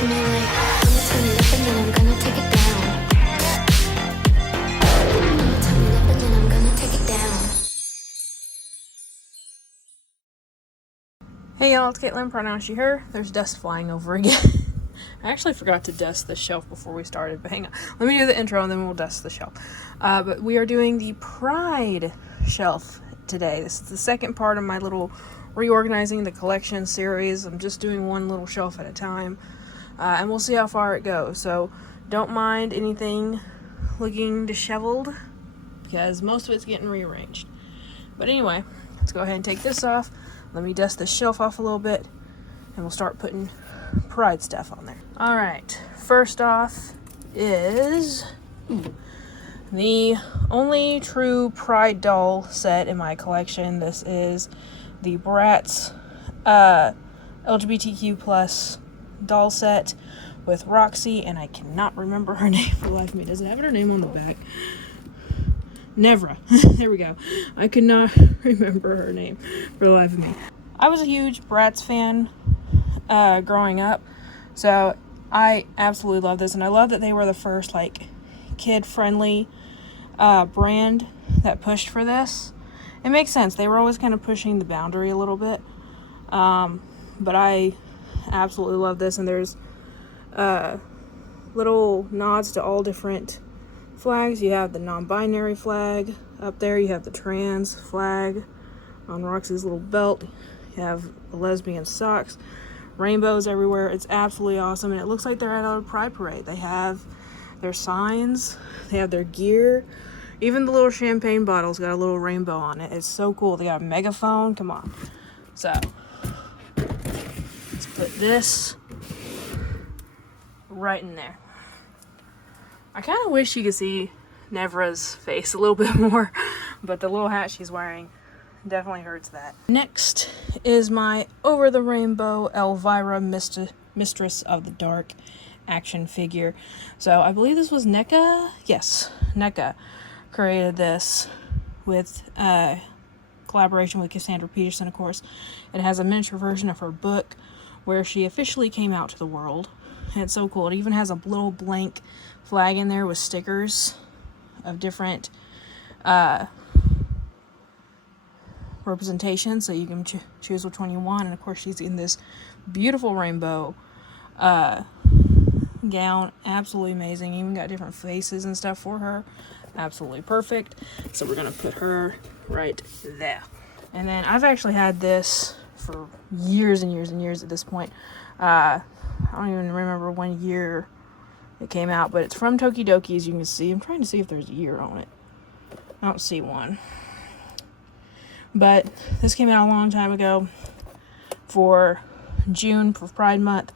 to me like, I'ma turn it up and then I'm gonna take it down. I'ma turn it up and then I'm gonna take it down. Hey y'all, it's Caitlin, pronoun she, her. There's dust flying over again. I actually forgot to dust the shelf before we started, but hang on. Let me do the intro and then we'll dust the shelf. But we are doing the Pride shelf today. This is the second part of my little reorganizing the collection series. I'm just doing one little shelf at a time. And we'll see how far it goes. So don't mind anything looking disheveled because most of it's getting rearranged. But anyway, let's go ahead and take this off. Let me dust the shelf off a little bit and we'll start putting Pride stuff on there. Alright, first off is the only true Pride doll set in my collection. This is the Bratz LGBTQ+ doll set with Roxy, and I cannot remember her name for the life of me. Does it have her name on the back? Nevra. There we go. I could not remember her name for the life of me. I was a huge Bratz fan growing up, so I absolutely love this, and I love that they were the first like kid-friendly brand that pushed for this. It makes sense. They were always kind of pushing the boundary a little bit, but I absolutely love this, and there's little nods to all different flags. You have the non-binary flag up there, you have the trans flag on Roxy's little belt, you have the lesbian socks, rainbows everywhere. It's absolutely awesome, and it looks like they're at a pride parade. They have their signs, they have their gear, even the little champagne bottle's got a little rainbow on it. It's so cool. They got a megaphone. Come on. So let's put this right in there. I kind of wish you could see Nevra's face a little bit more, but the little hat she's wearing definitely hurts that. Next is my Over the Rainbow Elvira Mistress of the Dark action figure. So I believe this was NECA. Yes, NECA created this with collaboration with Cassandra Peterson, of course. It has a miniature version of her book where she officially came out to the world. And it's so cool. It even has a little blank flag in there with stickers of different representations, so you can choose which one you want. And of course she's in this beautiful rainbow gown. Absolutely amazing. Even got different faces and stuff for her. Absolutely perfect. So we're gonna put her right there. And then I've actually had this for years and years and years at this point. I don't even remember when year it came out, but it's from Tokidoki, as you can see. I'm trying to see if there's a year on it. I don't see one. But this came out a long time ago for June, for Pride Month,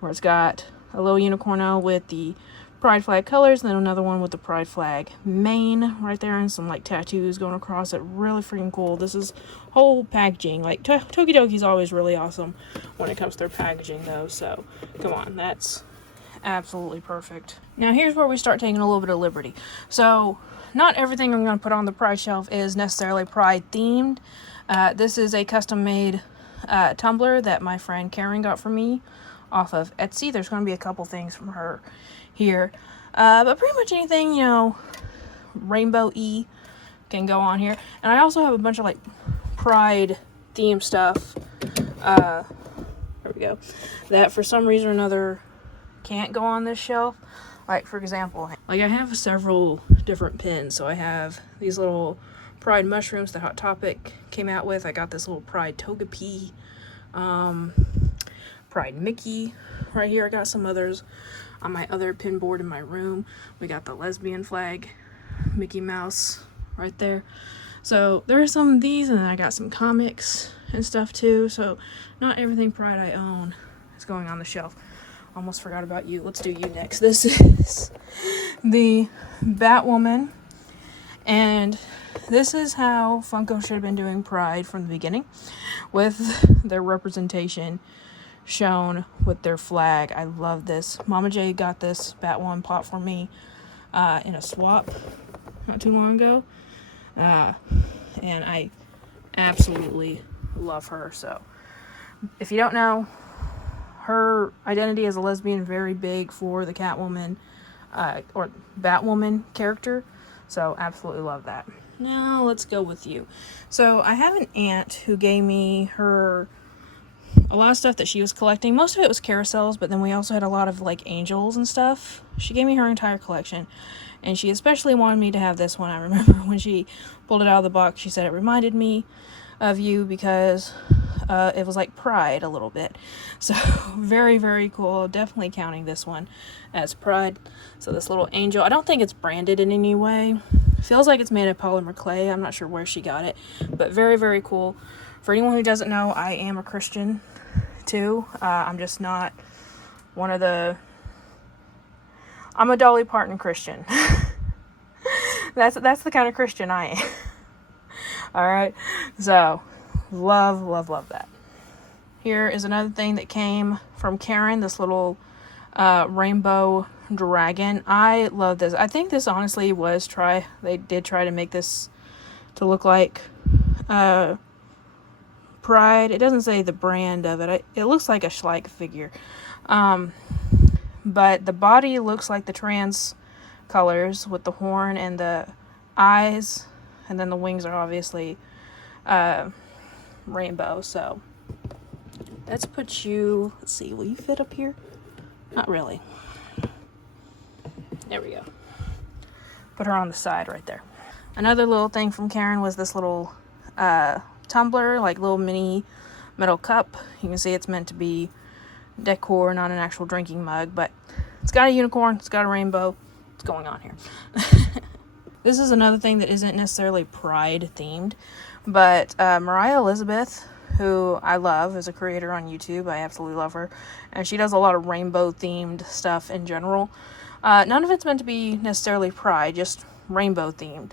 where it's got a little unicorno with the Pride flag colors, and then another one with the Pride flag mane right there, and some like tattoos going across it. Really freaking cool. This is whole packaging. Like Tokidoki's always really awesome when it comes to their packaging though, so come on, that's absolutely perfect. Now here's where we start taking a little bit of liberty. So not everything I'm going to put on the Pride shelf is necessarily Pride themed. This is a custom made tumbler that my friend Karen got for me off of Etsy. There's going to be a couple things from her here, but pretty much anything, you know, rainbow-y can go on here. And I also have a bunch of like Pride theme stuff, there we go, that for some reason or another can't go on this shelf. Like for example, like I have several different pins. So I have these little Pride mushrooms that Hot Topic came out with. I got this little Pride Togepi, Pride Mickey right here. I got some others on my other pin board in my room. We got the lesbian flag, Mickey Mouse right there. So there are some of these, and then I got some comics and stuff too. So not everything Pride I own is going on the shelf. Almost forgot about you. Let's do you next. This is the Batwoman, and this is how Funko should have been doing Pride from the beginning, with their representation shown with their flag. I love this. Mama J got this Batwoman plot for me in a swap not too long ago, and I absolutely love her. So if you don't know, her identity as a lesbian very big for the Catwoman or Batwoman character. So absolutely love that. Now let's go with you. So I have an aunt who gave me a lot of stuff that she was collecting. Most of it was carousels, but then we also had a lot of like angels and stuff. She gave me her entire collection, and she especially wanted me to have this one. I remember when she pulled it out of the box, she said it reminded me of you because it was like Pride a little bit. So very, very cool. Definitely counting this one as Pride. So this little angel, I don't think it's branded in any way. Feels like it's made of polymer clay. I'm not sure where she got it, but very, very cool. For anyone who doesn't know, I am a Christian too. I'm just not one of the... I'm a Dolly Parton Christian. That's the kind of Christian I am. Alright, so love, love, love that. Here is another thing that came from Karen, this little rainbow dragon. I love this. I think this honestly they did try to make this to look like Pride. It doesn't say the brand of it. It looks like a Schleich figure. But the body looks like the trans colors with the horn and the eyes, and then the wings are obviously rainbow. So let's put you, let's see, will you fit up here? Not really. There we go. Put her on the side right there. Another little thing from Karen was this little tumbler, like little mini metal cup. You can see it's meant to be decor, not an actual drinking mug, but it's got a unicorn, it's got a rainbow. What's going on here? This is another thing that isn't necessarily Pride themed, but Mariah Elizabeth, who I love, is a creator on YouTube. I absolutely love her, and she does a lot of rainbow themed stuff in general. None of it's meant to be necessarily Pride, just rainbow themed.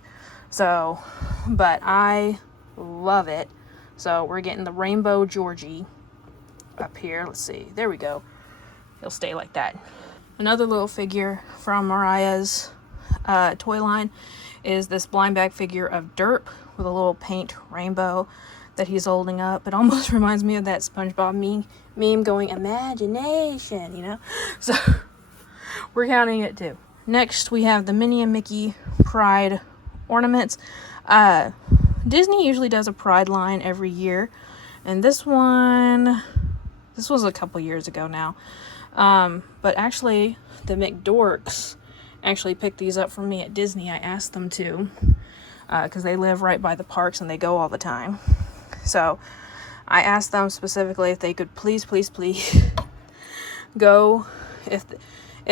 So, but I love it. So we're getting the Rainbow Georgie up here. Let's see. There we go. He'll stay like that. Another little figure from Mariah's toy line is this blind bag figure of Derp with a little paint rainbow that he's holding up. It almost reminds me of that SpongeBob meme going, imagination, you know? So we're counting it too. Next, we have the Minnie and Mickey Pride ornaments. Disney usually does a Pride line every year, and this was a couple years ago now. But actually, the McDorks actually picked these up for me at Disney. I asked them to, because they live right by the parks and they go all the time. So I asked them specifically if they could please go, if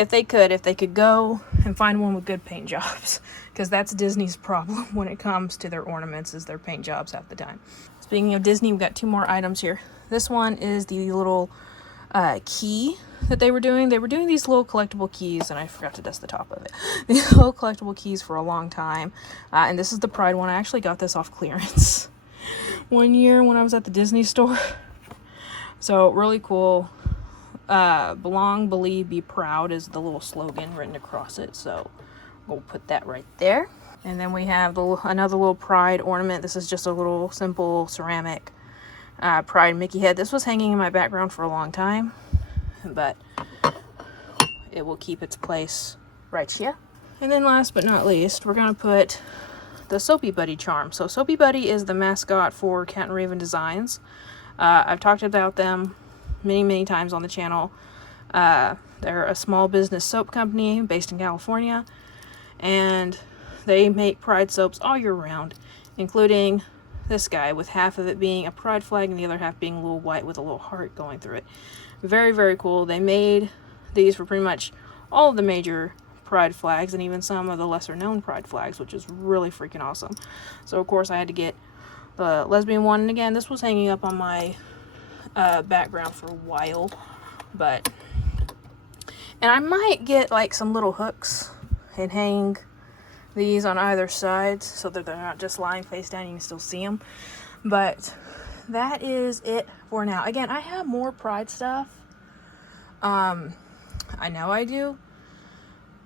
they could go and find one with good paint jobs, because that's Disney's problem when it comes to their ornaments, is their paint jobs half the time. Speaking of Disney, we've got two more items here. This one is the little key that they were doing. They were doing these little collectible keys, and I forgot to dust the top of it. These little collectible keys for a long time, and this is the Pride one. I actually got this off clearance one year when I was at the Disney store. So really cool. Belong, believe, be proud is the little slogan written across it. So we'll put that right there. And then we have another little Pride ornament. This is just a little simple ceramic Pride Mickey head. This was hanging in my background for a long time, but it will keep its place right here. And then last but not least, we're gonna put the Soapy Buddy charm. So Soapy Buddy is the mascot for Cat and Raven Designs. I've talked about them many times on the channel. They're a small business soap company based in California, and they make Pride soaps all year round, including this guy, with half of it being a Pride flag and the other half being a little white with a little heart going through it. Very, very cool. They made these for pretty much all of the major Pride flags and even some of the lesser known Pride flags, which is really freaking awesome. So of course I had to get the lesbian one, and again, this was hanging up on my background for a while, and I might get like some little hooks and hang these on either side so that they're not just lying face down. You can still see them, but that is it for now. Again, I have more Pride stuff. I know I do,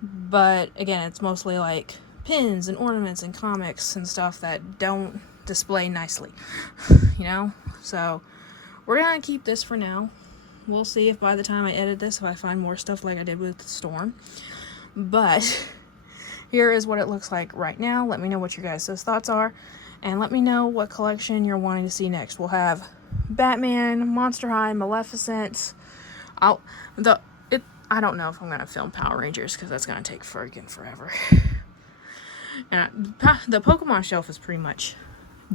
but again, it's mostly like pins and ornaments and comics and stuff that don't display nicely, you know? So we're gonna keep this for now. we'll see if by the time I edit this, if I find more stuff like I did with Storm. But here is what it looks like right now. Let me know what your guys' thoughts are, and let me know what collection you're wanting to see next. We'll have Batman, Monster High, Maleficent. I don't know if I'm gonna film Power Rangers because that's gonna take friggin' forever. And the Pokemon shelf is pretty much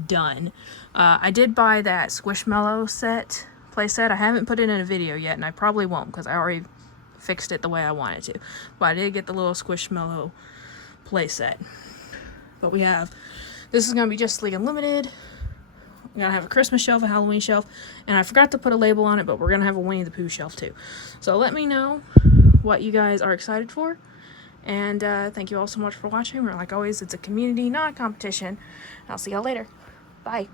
done. I did buy that Squishmallow playset. I haven't put it in a video yet, and I probably won't because I already fixed it the way I wanted to. But I did get the little Squishmallow playset. But this is gonna be just League Unlimited. We're gonna have a Christmas shelf, a Halloween shelf, and I forgot to put a label on it, but we're gonna have a Winnie the Pooh shelf too. So let me know what you guys are excited for. And thank you all so much for watching. Like always, it's a community, not a competition. I'll see y'all later. Bye.